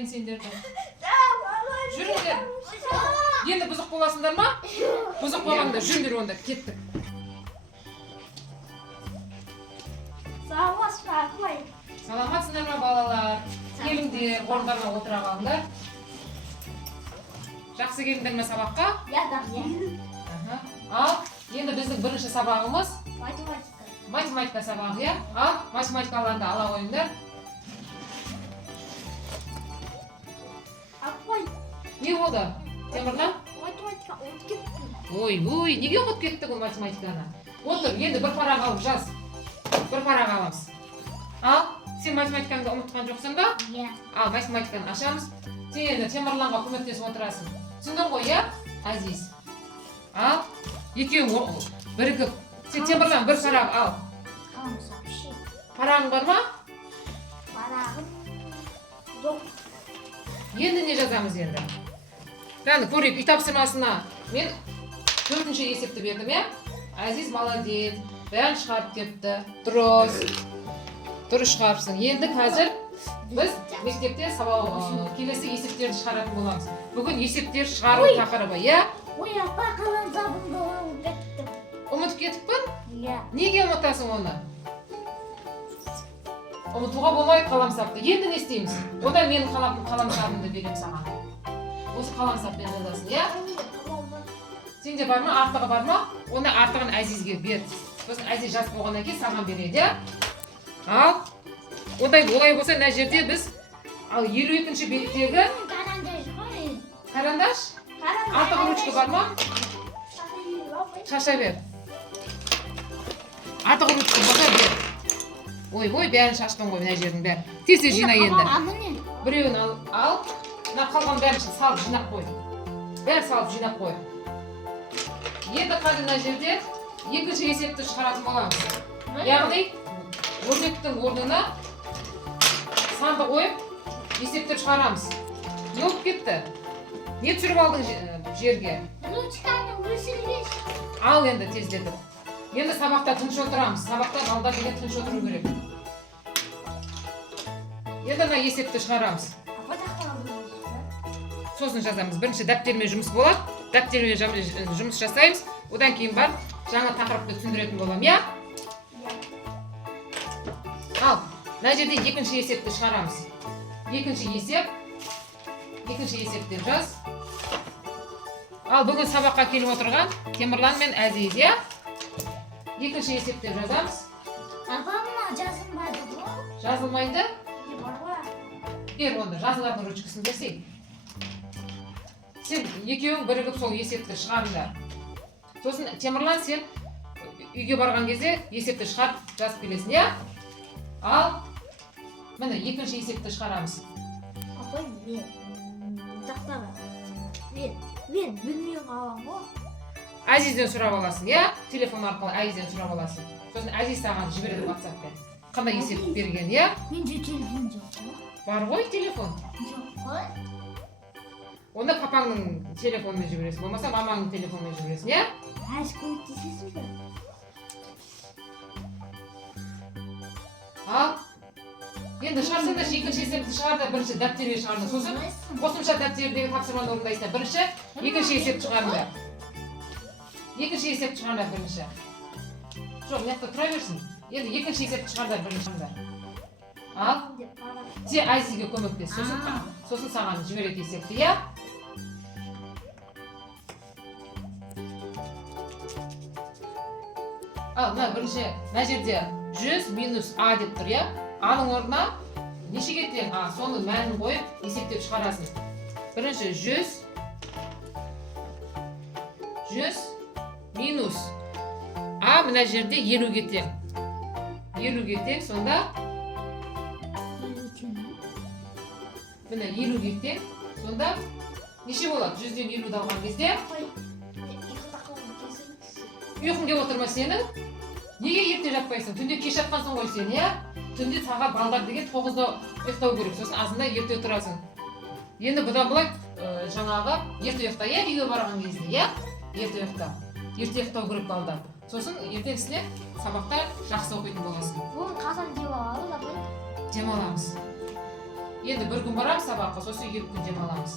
айтайын сендерді. Жүріңдер. Енді бұзық боласыңдар ма? Бұзық болғанда жүріңдер онда, кеттік. Саламатсыңдар ма балалар? Келіңдер, орындарына отыра қалыңдар. Жақсы келіңдер ме сабаққа? Ал, енді біздің бірінші сабағымыз математика сабағы, иә? Ал, математикаларды ала қойыңдар. Не болды? Темірлан? Математика ұмытып кеттім. Ой, неге ұмытып кеттік ол математиканы? Отыр, енді бір парақ алып жаз. Бір парақ аламыз. Ал, сен математикаңды ұмытқан жоқсың ба? Иә. Ал, математиканы ашамыз. Сен енді Темірланға көмектесіп отырасың. Түсіндің ғой, иә? Азиз. Ал, екеуің бірігіп. Сен Темірлан бір парақ ал. Парағың бар ма? Парағым жоқ. Енді не жазамыз енді? Қане көрейік, үй тапсырмасына мен 4-ші есепті бердім, иә? Азиз молодец, бәрін шығарып кепті. Дұрыс шығарыпсың. Енді қазір біз мектепте келесі есептерді шығаратын боламыз. Бүгін есептер шығару тақырыбы, иә? Ой, апа, қаламсабымды ұмытып кеттім. Ұмытып кетіппін? Иә. Неге ұмытасың оны? Ұмытуға болмайды қаламсапты. Енді не істейміз? Одан менің қаламсабымды берем саған. Осы қаламсаппен жазасың, иә? Сенде бар ма? Артығы бар ма? Оны артығын Әзизге бер. Сосын Әзиз жас болғаннан кейін саған береді, иә? Ал, олай болса мына жерде біз 52-ші беттегі карандаш? Артығы ручка бар ма? Шаша бер. Артығы ручка болса бер. Ой, бәрін шаштың ғой мына жердің бәрін. Тез жина енді. Біреуін ал, мына қалған бәрін салып жинап қой. Бәрін салып жинап қой. Енді қазір мына жерде 2-ші есепті шығаратын боламыз. Яғни өрнектің орнына санды қойып есептер шығарамыз. Не болып кетті? Не түсіріп алдың жерге? Ручканы өшірген. Ал енді тездетіп. Енді сабақта тыныш отырамыз. Сабақта балдар деген тыныш отыру керек. Енді мына есепті шығарамыз. Сосын жазамыз. Бірінші дәптермен жұмыс болады. Дәптермен жұмыс жасаймыз. Одан кейін бар жаңа тақырыпты түсіндіретін болам, иә? Ал, мына жерде 2-ші есепті шығарамыз. 2-ші есепті жаз. Ал, бүгін сабаққа келіп отырған Темірлан мен Әзиз, иә? 2-ші есепті жазамыз. Апама жазылмайды бұл. Жазылмайды? Бар ма? Бер онда, жазылатын ручкасын берсей. Сен екеуің бірігіп сол есепті шығарыңдар. Сосын Темірлан сен үйге барған кезде есепті шығарып жазып келесің, иә? Ал, міне 2-ші есепті шығарамыз. Апа, мен білмей қалам ғой. Әзизден сұрап аласың, иә? Телефон арқылы Әзизден сұрап аласың. Сосын Әзиз саған жібереді WhatsApp-пен. Қандай есеп берген, иә? Менде телефон жоқ қой. Бар ғой телефон. Жоқ қой. Онда папаңның телефонымен жібересің, болмаса мамаңның телефонымен жібересің, иә? Көмектесесің бе? Ал, енді шығарсаңдар 2-ші есепті шығарда, бірінші дәптерге шығарда. Сосын қосымша дәптердегі тапсырманы орындайсыңдар. Бірінші 2-ші есепті шығарыңдар. 2-ші есепті шығарыңдар бірінші. Жоқ, мына тұра берсін. Енді 2-ші есепті шығарыңдар бірінші. Ал, сен Әзизге көмектес. Сосын саған жібереді есепті, иә? Ал, бірінші, мына жерде 100 минус А деп тұр, иә? Аның орнына нешеге тең? Соның мәнін қойып есептеп шығарасың. Бірінші 100 минус А мына жерде 50-ге тең. 50-ге тең, сонда міне 50-ге тең, сонда неше болады? 100-ден 50-ді алған кезде ұйқың келіп отыр ма сенің? Неге ерте жатпайсың? Түнде кеш жатқансың ғой сен, иә? Түнде сағат балдар деген 9-да ұйықтау керек. Сосын азында ерте тұрасың. Енді бұдан былай жаңағы ерте ұйықта, иә? Үйге барған кезде, иә? Ерте ұйықта. Ерте ұйықтау керек балдар. Сосын ертеңгісіне сабақта жақсы оқитын боласың. Бұны қашан демаламыз, апай? Демаламыз. Енді бір күн барамыз сабаққа, сосын 2 күн демаламыз.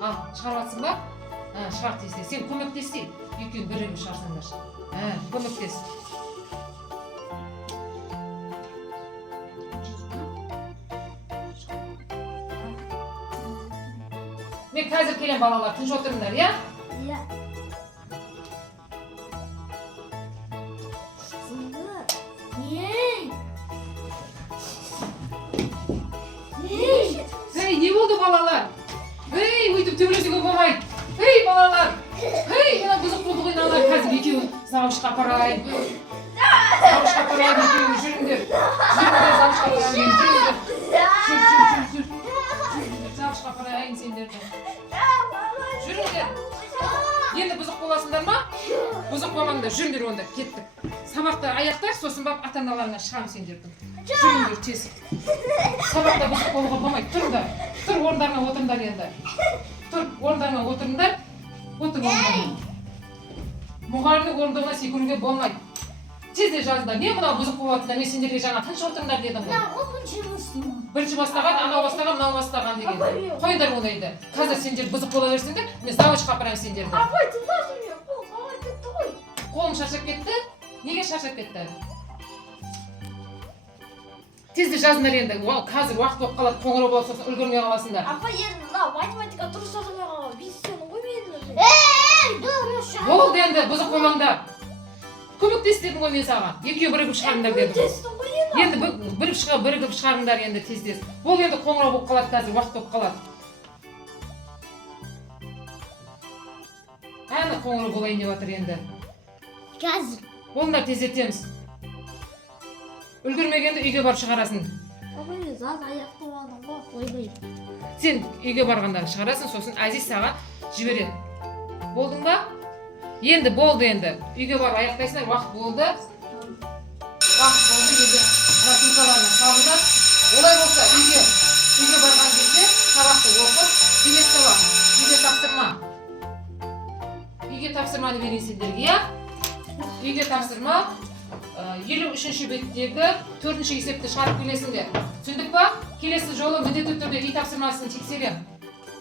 Ал, шығарып ба? Шығар тезде. Сен көмектесейін. Екеуін бірігіп шығарсаңдар. Көмектес. Мен қазір келем балалар, тыныш отырыңдар, иә? Иә. Сынды. Ей, не болды балалар? Ей, өйтіп төбелесуге болмайды. Ей, балалар. Ей, мына бұзық болды ғой мыналар. Қазір екеуін завучқа апарайын. Завучқа апарайын, екеуін жүріңдер. Жүріңдер, завучқа апарайын, жүріңдер. Жүр. Завучқа апарайын сендерді. Жүріңдер. Енді бұзық боласыңдар ма? Бұзық болмаңдар, жүріңдер онда, кеттік. Сабақты аяқтар, сосын бап ата-аналарына шығамын сендердің. Жүріңдер тез. Сабақта бұзық болуға болмайды. Тұрыңдар. Тұр, орындарыңа отырыңдар енді. Тұр, орындарыңа отырыңдар. Отыр орындарыңа. Мұғалімнің орындығына секіруге болмайды. Тезде жазыңдар. Не мынау бұзық болатындар? Мен сендерге жаңа тыныш отырыңдар дедім ғой. Бірінші бастаған, анау бастаған, мынау бастаған деген. Қойыңдар онайды. Қазір сендер бұзық бола берсеңдер, мен завучқа апарайын сендерді. Апай, тыңдашы мен, қол қалай кетті ғой. Қолым шаршап кетті? Неге шаршап кетті? Тезде жазыңдар енді. Қазір уақыт болып қалады, қоңырау болып сосын үлгермей қаласыңдар. Апай, енді мына математика дұрыс жазылмай қалған. Біз сені ғой мен. Болды енді, бұзық болмаңдар. Көмектес дедім ғой мен саған. Екеуі бірігіп шығарыңдар дедім. Енді бірігіп шығарыңдар енді тез. Бұл енді қоңырау болып қалады қазір, уақыт болып қалады. Әні қоңырау болайын деп жатыр енді. Қазір. Онда тездетеміз. Үлгермегенде үйге барып шығарасың. Апай, мен заз аяқтамадым ғой, ойбай. Сен үйге барғанда шығарасың, сосын Әзиз саған жібереді. Болдың ба? Енді болды енді. Үйге барып аяқтайсыңдар, уақыт болды. Енді сумкаларына салыңдар. Олай болса үйге барған кезде сабақты оқып, келесі сабақ үйге тапсырманы берейін сендерге, иә? Үйге тапсырма 53-ші беттегі 4-ші есепті шығарып келесіңдер. Түсіндік па? Келесі жолы міндетті түрде үй тапсырмасын тексерем.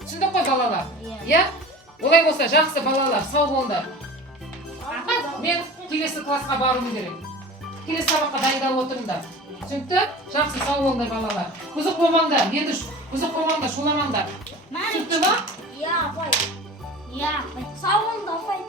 Түсіндік қой балалар? Иә? Олай болса жақсы балалар, сау болыңдар. Мен келесі классқа баруым керек. Келесі сабаққа дайындалып отырыңдар. Түсінікті? Жақсы, сау болыңдар балалар. Бұзық болмаңдар, енді бұзық болмаңдар, шуламаңдар. Түсінікті ба? Иә, апай. Сау болыңдар, апай.